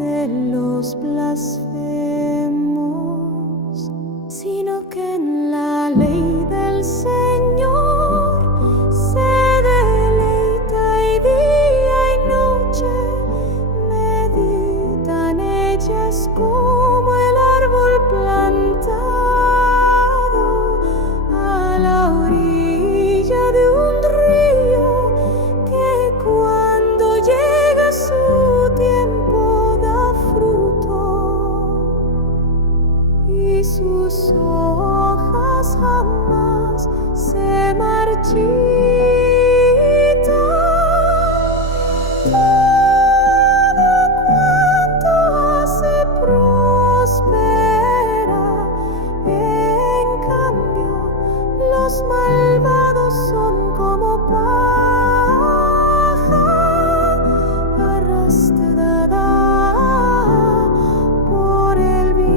de los blasfemos, sino que en la ley del Señor se deleita y día y noche medita en ellas como el árbol plantado a la orilla de un río, que cuando llega su tiempo da fruto y sus hojas jamás se marchitan. Todo cuanto hace prospera, en cambio los malvados son como paja arrastrada por el viento.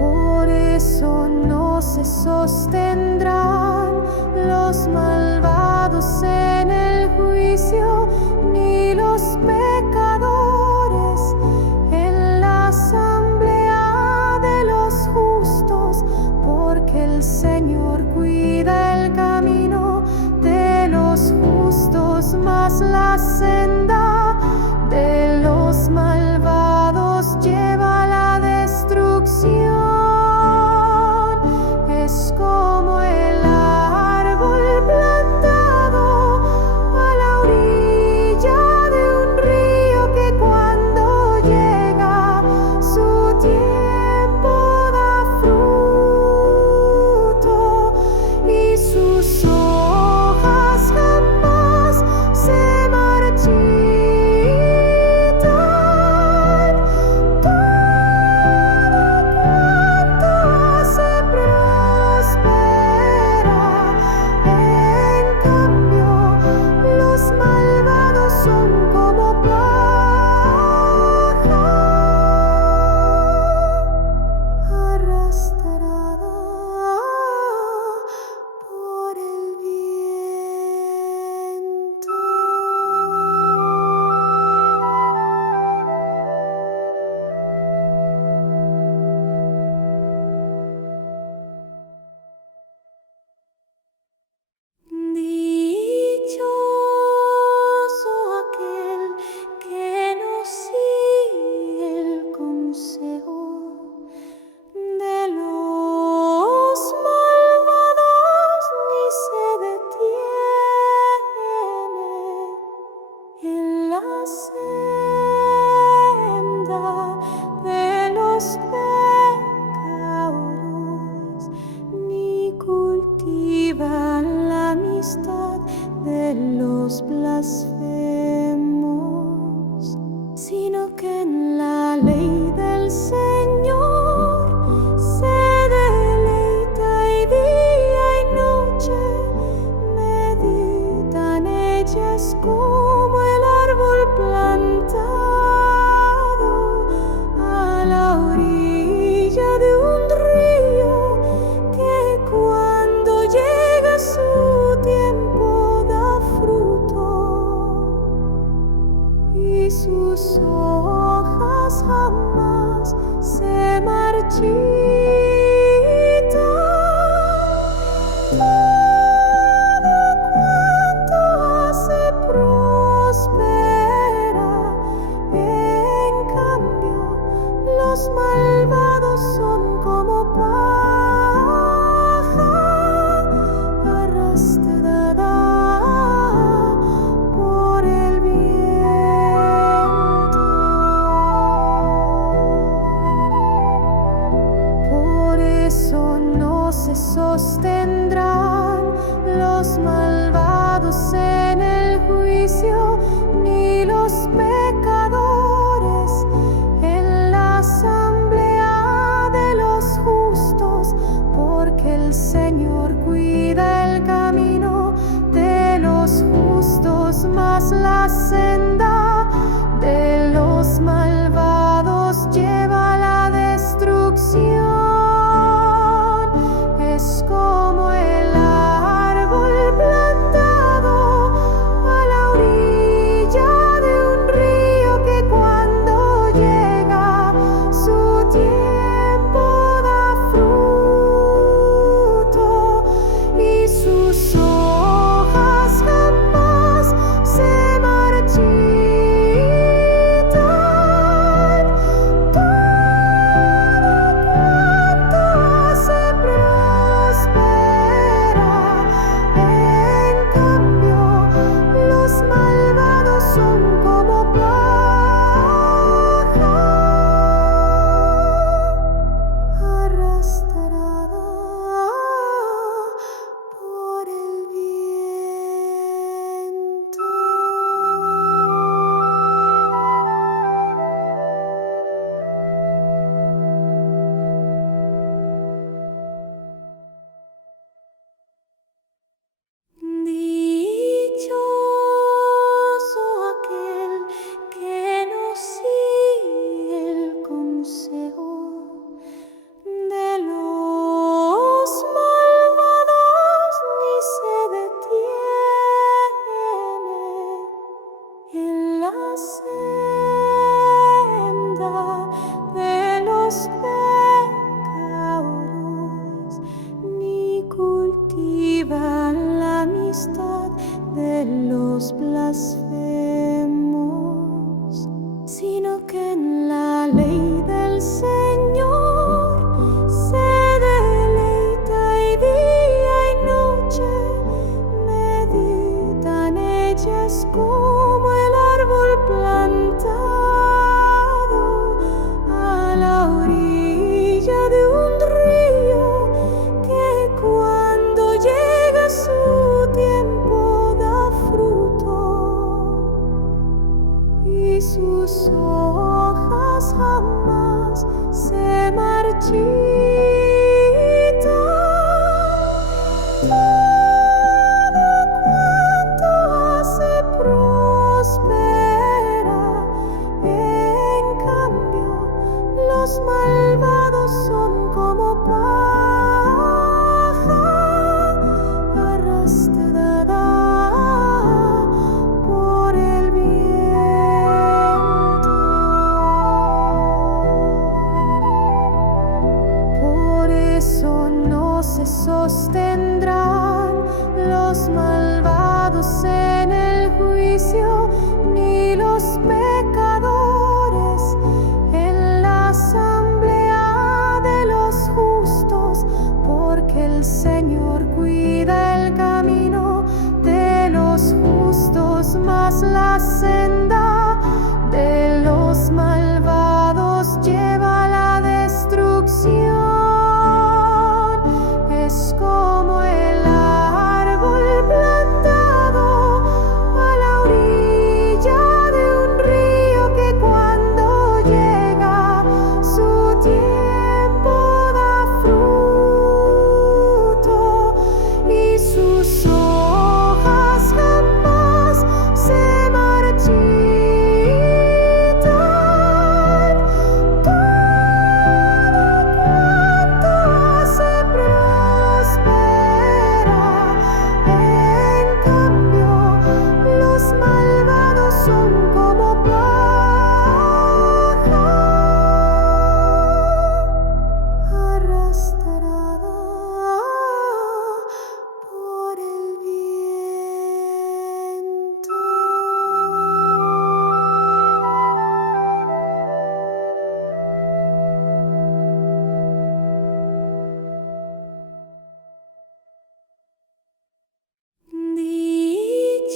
Por eso no se sostendrán los malvados en el juicio, ni los pecadores en la asamblea de los justos, porque el Señor cuida el camino de los justos, mas la senda de los malvados lleva a la destrucción. Es como el árbol plantado a la orilla de un río, que cuando llega su tiempo da fruto y sus hojas jamás se marchitan. Todo cuanto hace prospera, en cambio los malvados son como paja arrastrada por el viento. Dichoso aquel que no sigue el consejo de los malvados, ni se detiene en la senda de los pecadores, ni cultiva la amistad de los blasfemos, sino que en la ley del Señor se deleita y día y noche medita en ellas como el árbol plantado a la orilla de un río, que cuando llega su tiempo da fruto y sus hojas jamás se marchitan. Todo cuanto hace prospera, en cambio los malvados son como paja arrastrada por el viento. Por eso no se sostendrán los malvados en el juicio, ni los pecadores en la asamblea de los justos, porque el Señor cuida el camino de los justos, mas la senda de los malvados lleva a la destrucción. Es como el árbol plantado blasfemos, sino que en la ley del Señor se deleita y día y noche medita en ellas como el árbol plantado a la orilla de un río, que cuando llega su tiempo da fruto y sus hojas jamás se marchitan. Todo cuanto hace prospera, en cambio los malvados son como paja arrastrada por el viento. Por eso no se sostendrán los malvados en el juicio, ni los pecadores en la asamblea de los justos, porque el Señor cuida el camino de los justos, mas la senda de los malvados lleva a la destrucción. Es como el árbol plantado a la orilla de un río, que cuando llega su tiempo da fruto y sus hojas jamás se marchitan. Todo cuanto hace prospera, en cambio los malvados son como paja arrastrada por el viento.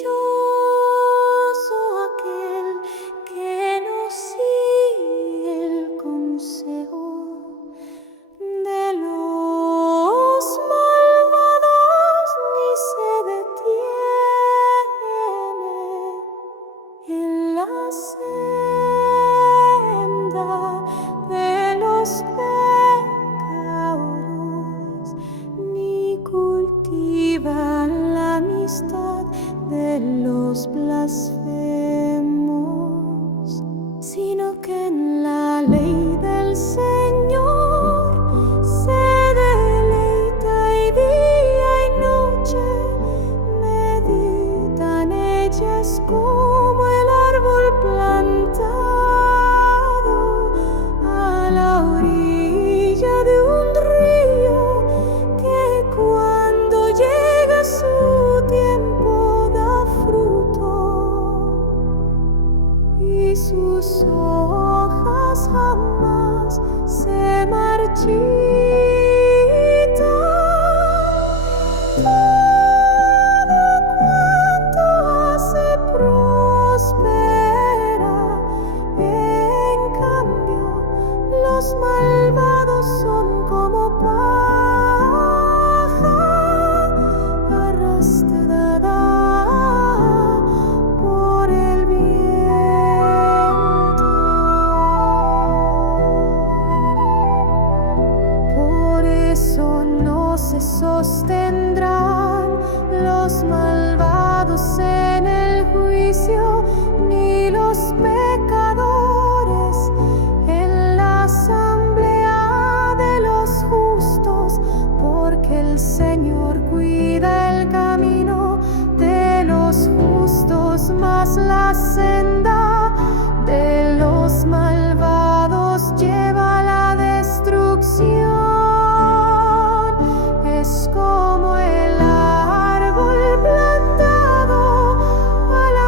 Dichoso aquel que no sigue el consejo de los malvados, ni se detiene en la senda de los pecadores, ni cultiva la amistad de los blasfemos, sino que en la ley del Señor se deleita y día y noche medita en ellas como el árbol plantado a la orilla de un río, que cuando llega su tiempo da fruto y sus hojas jamás se marchitan. Todo cuanto hace prospera, en cambio los malvados son como paja arrastrada por el viento. Por eso no se sostendrán los malvados en el juicio, ni los pecadores en la asamblea de los justos, porque el Señor cuida el camino de los justos, mas la senda de los malvados lleva a la destrucción. Es como el árbol plantado a la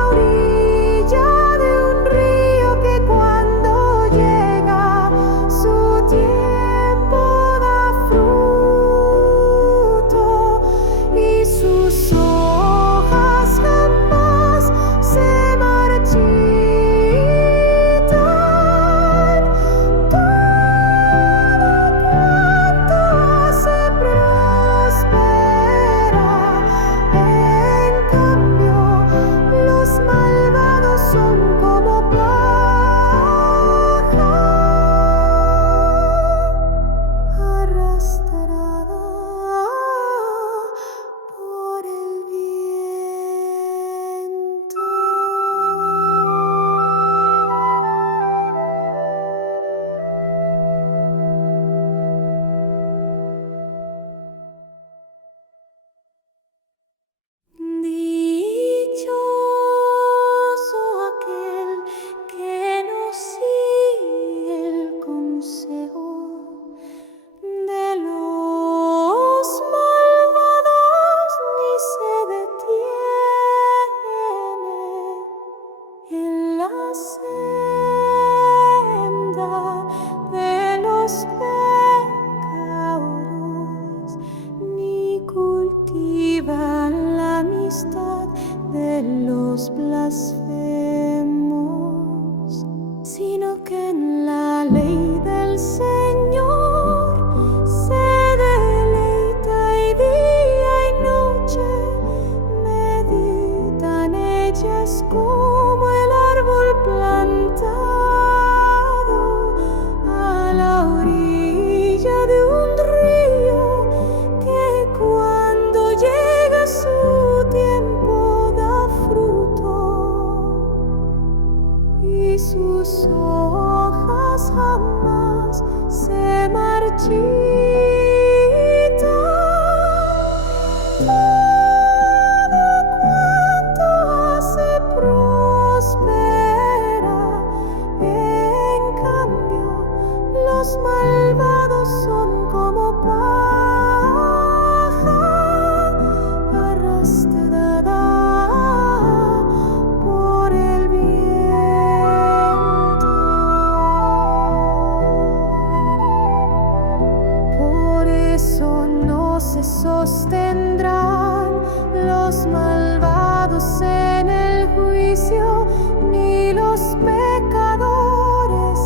malvados en el juicio, ni los pecadores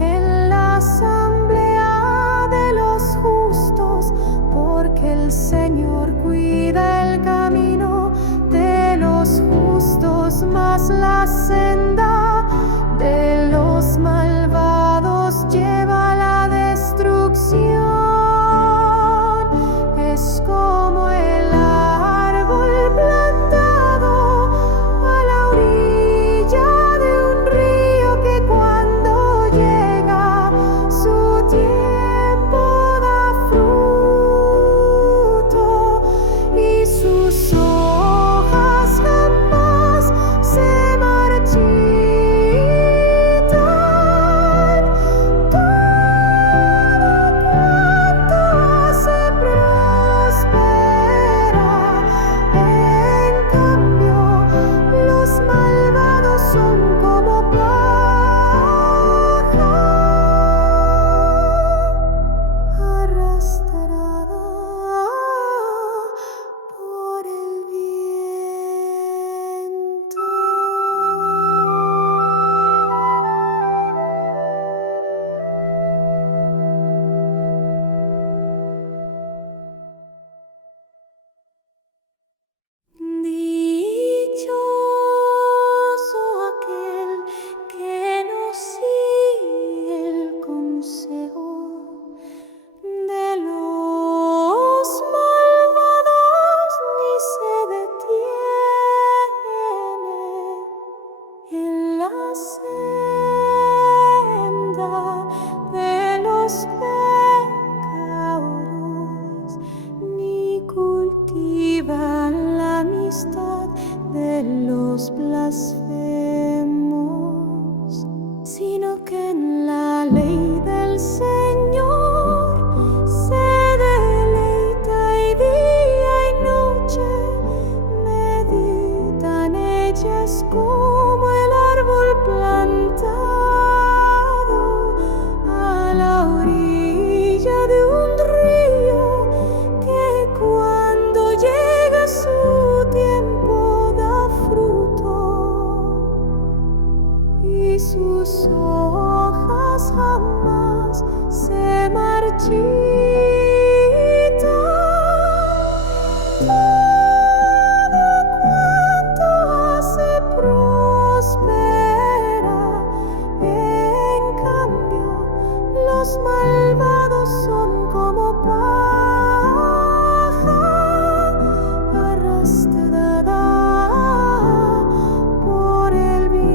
en la asamblea de los justos, porque el Señor cuida el camino de los justos, mas la senda de los malvados lleva a la destrucción. Es como el árbol plantado a la orilla de un río, que cuando llega su tiempo da fruto, y sus hojas jamás se marchitan. Dichoso aquel que no sigue el consejo de los malvados, ni se detiene en la senda de los pecadores, ni cultiva la amistad de los blasfemos, sino que en la ley del Señor se deleita, y día y noche medita en ella. Es como el árbol plantado a la orilla de un río, que cuando llega su tiempo da fruto, y sus hojas jamás se marchitan. Todo cuanto hace prospera, en cambio los malvados son como paja arrastrada por el viento.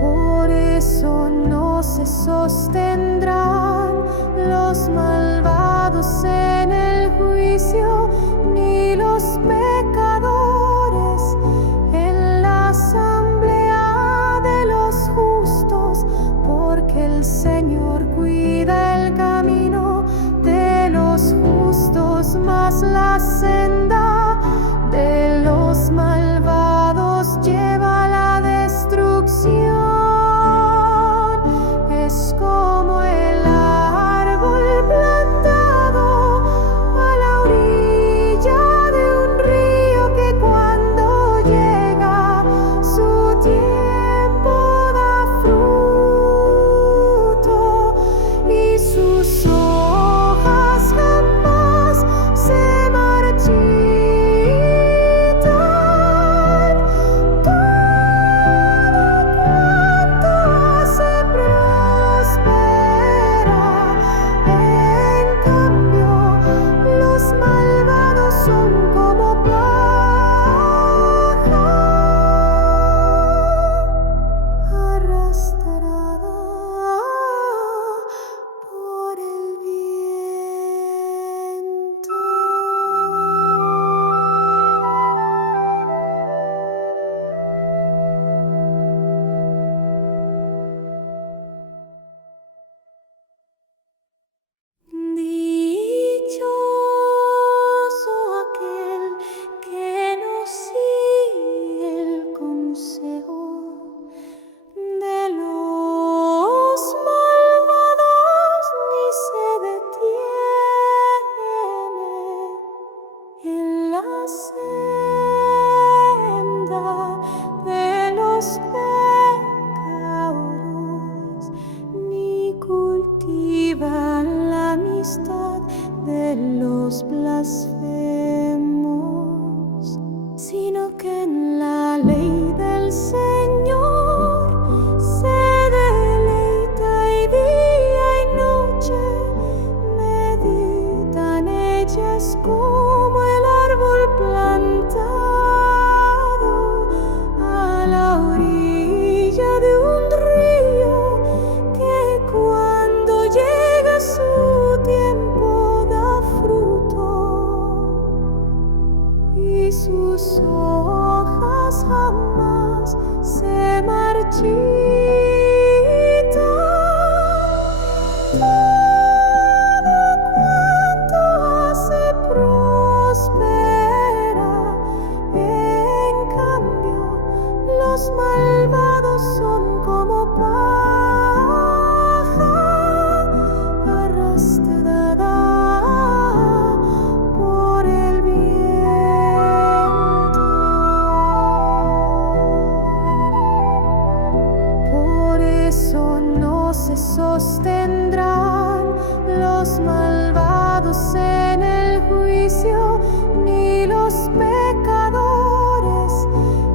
Por eso no se sostendrán los malvados en el juicio, ni los pecadores en la asamblea de los justos, porque el Señor cuida el camino de los justos, mas la senda de los malvados lleva a la destrucción. Es como el árbol plantado a la orilla de un río, que cuando llega su tiempo da fruto, y sus hojas jamás se marchitan. los malvados en el juicio, ni los pecadores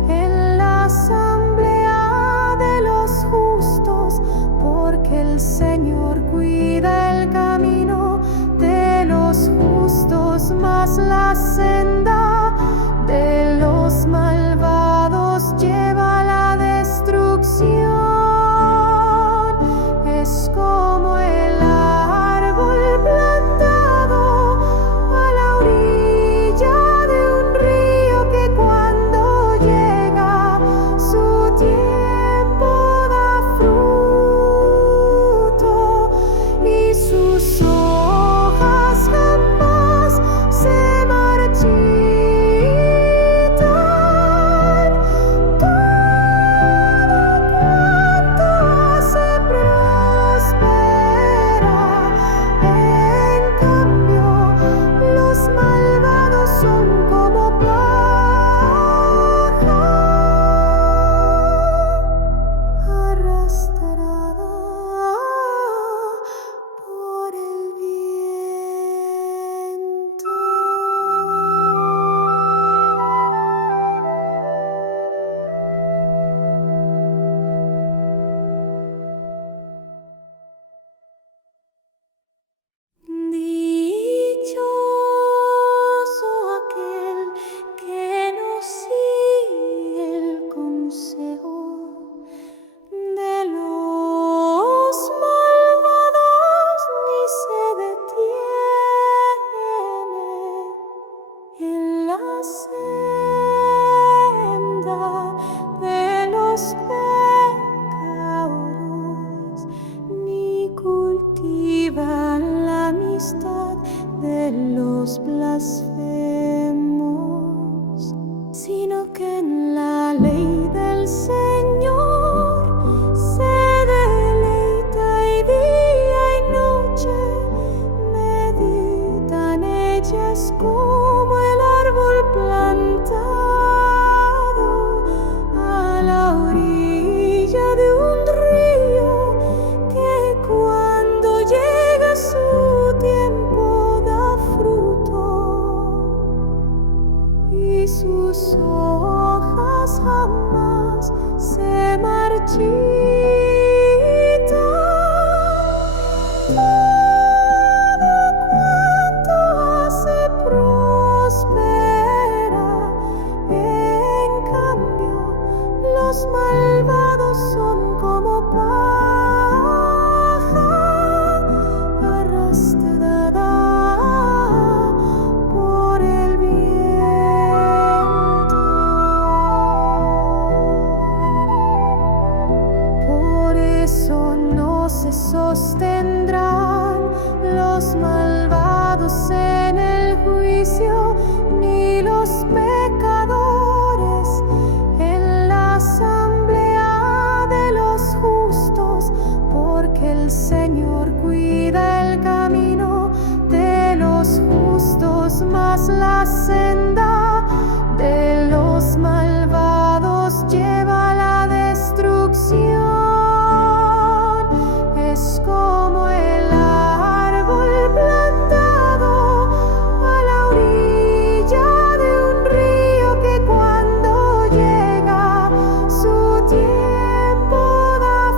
en la asamblea de los justos, porque el Señor cuida el camino de los justos, mas la senda de los malvados lleva a la destrucción. Es como el árbol plantado a la orilla de un río, que cuando llega su tiempo da fruto, y sus hojas jamás se marchitan. Todo cuanto hace prospera. En cambio, los malvados son como paja arrastrada por el viento. Dichoso aquel que no sigue el consejo de los malvados, ni se detiene en la senda de los pecadores, ni cultiva la amistad de los blasfemos, sino que en la ley del Señor se deleita, y día y noche medita en ellas, como el árbol plantado a la orilla de un río, que cuando llega su tiempo da fruto, y sus hojas jamás se marchitan. Todo cuanto hace prospera. En cambio, los malvados son como paja arrastrada por el viento. Por eso no se sostendrán los malvados en el juicio, ni los pecadores en la asamblea de los justos, porque el Señor cuida el camino de los justos, mas la senda de los malvados lleva a la destrucción. Es como el árbol plantado a la orilla de un río, que cuando llega su tiempo da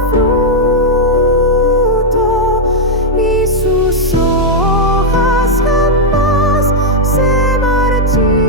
fruto, y sus hojas jamás se marchitan.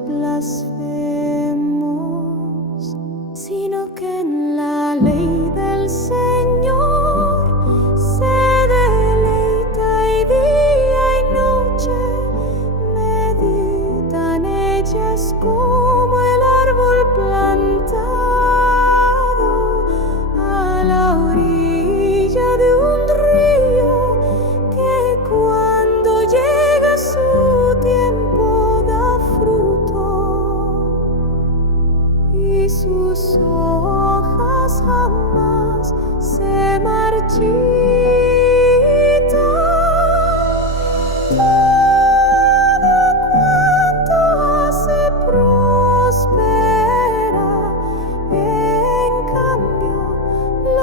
los blasfemos, sino que en la ley del Señor se deleita y día y noche medita en ellas como el árbol plantado a la orilla de un río, que cuando llega su tiempo da fruto y sus hojas jamás se marchitan.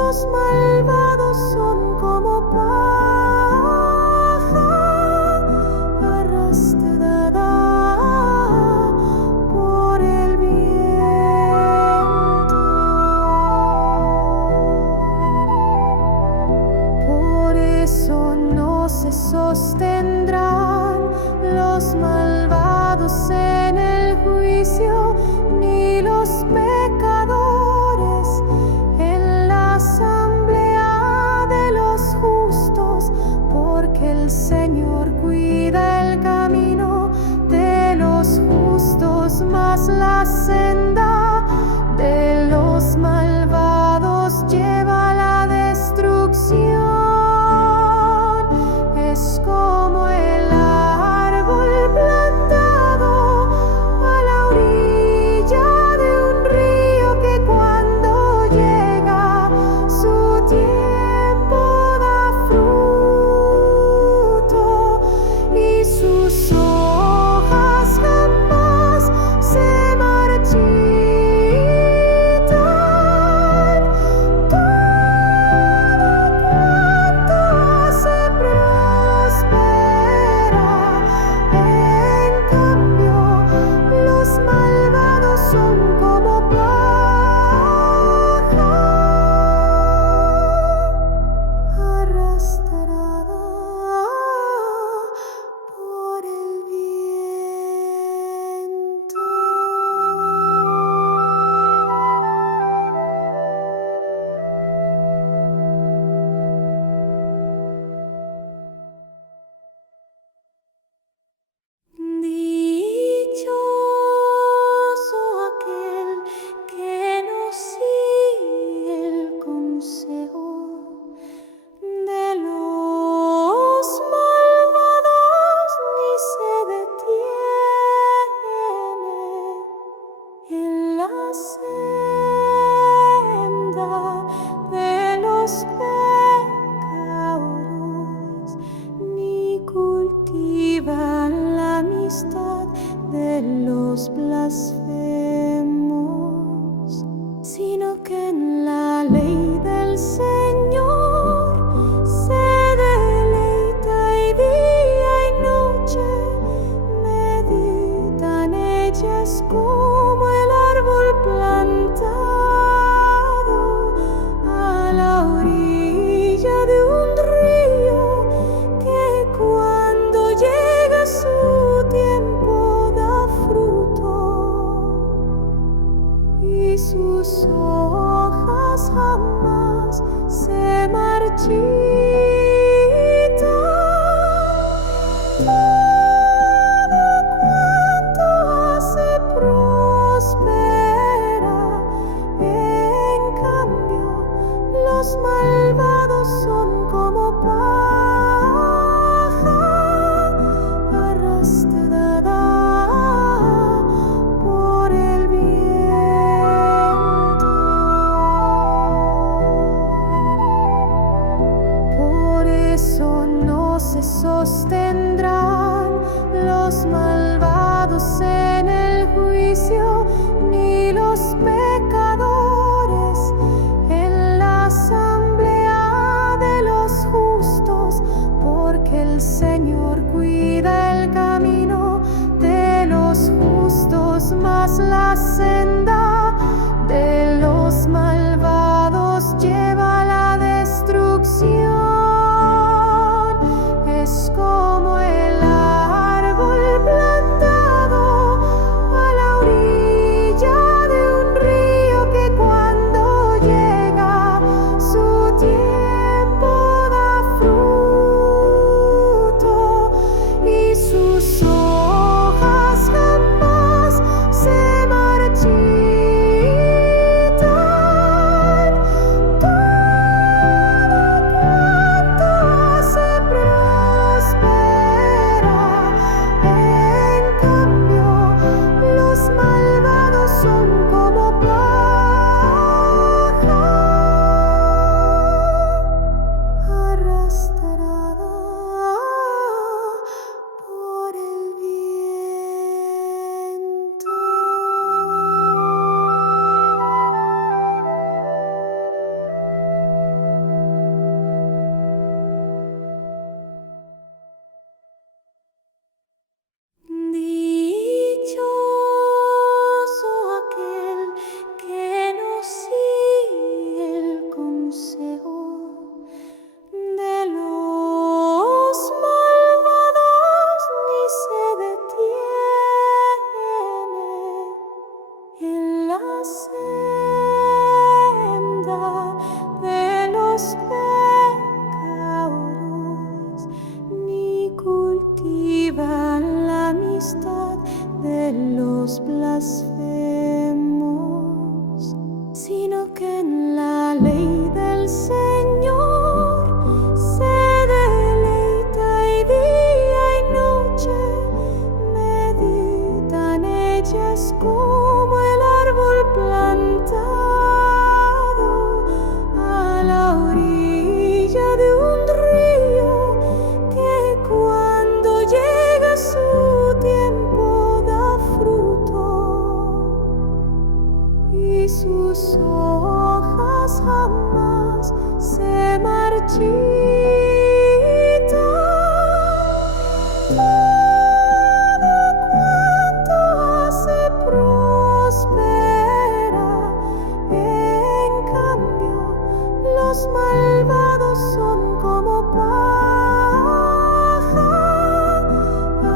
Los malvados son como paja arrastrada por el viento. Por eso no se sostendrán los malvados en el juicio, ni los pecadores en la asamblea de los justos, porque el Señor cuida el camino de los justos, mas la senda de los malvados lleva a la destrucción. Es como el árbol plantado a la orilla de un río, que cuando llega su tiempo da fruto y sus hojas jamás se marchitan. Todo cuanto hace prospera, en cambio los malvados son como paja arrastrada por el viento. Dichoso aquel que no sigue el consejo de los malvados, ni se detiene en la senda de los pecadores, ni cultiva la amistad de los blasfemos, sino que en la ley del Señor se deleita y día y noche medita en ellas como el árbol plantado a la orilla de un río, que cuando llega su tiempo da fruto y sus hojas jamás se marchitan. Todo cuanto hace prospera, en cambio los malvados son como paja arrastrada por el viento. Por eso no se sostendrán los malvados en el juicio, ni los pecadores en la asamblea de los justos, porque el Señor cuida el camino de los justos, mas la senda de los malvados lleva a la destrucción. Es como el árbol plantado los blasfemos, sino que en la ley del Señor se deleita y día y noche medita en ellas como el árbol plantado a la orilla de un río, que cuando llega su tiempo da fruto y sus hojas jamás se marchitan. Todo cuanto hace prospera, en cambio los malvados son como paja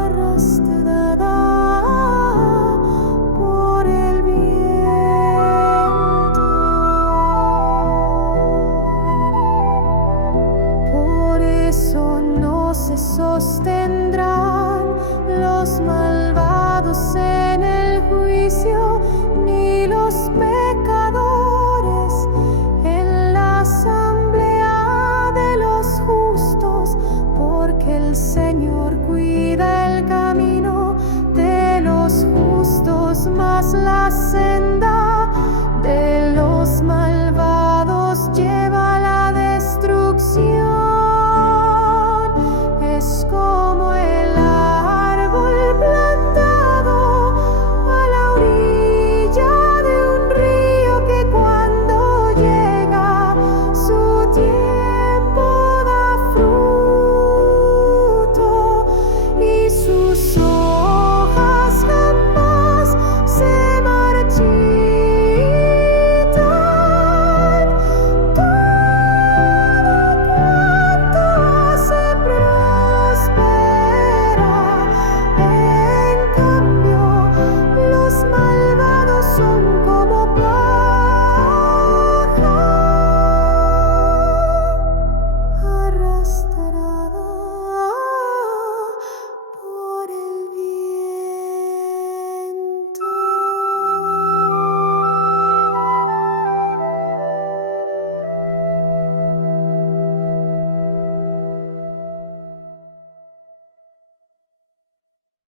arrastrada por el viento. Por eso no se sostendrán los malvados en el juicio,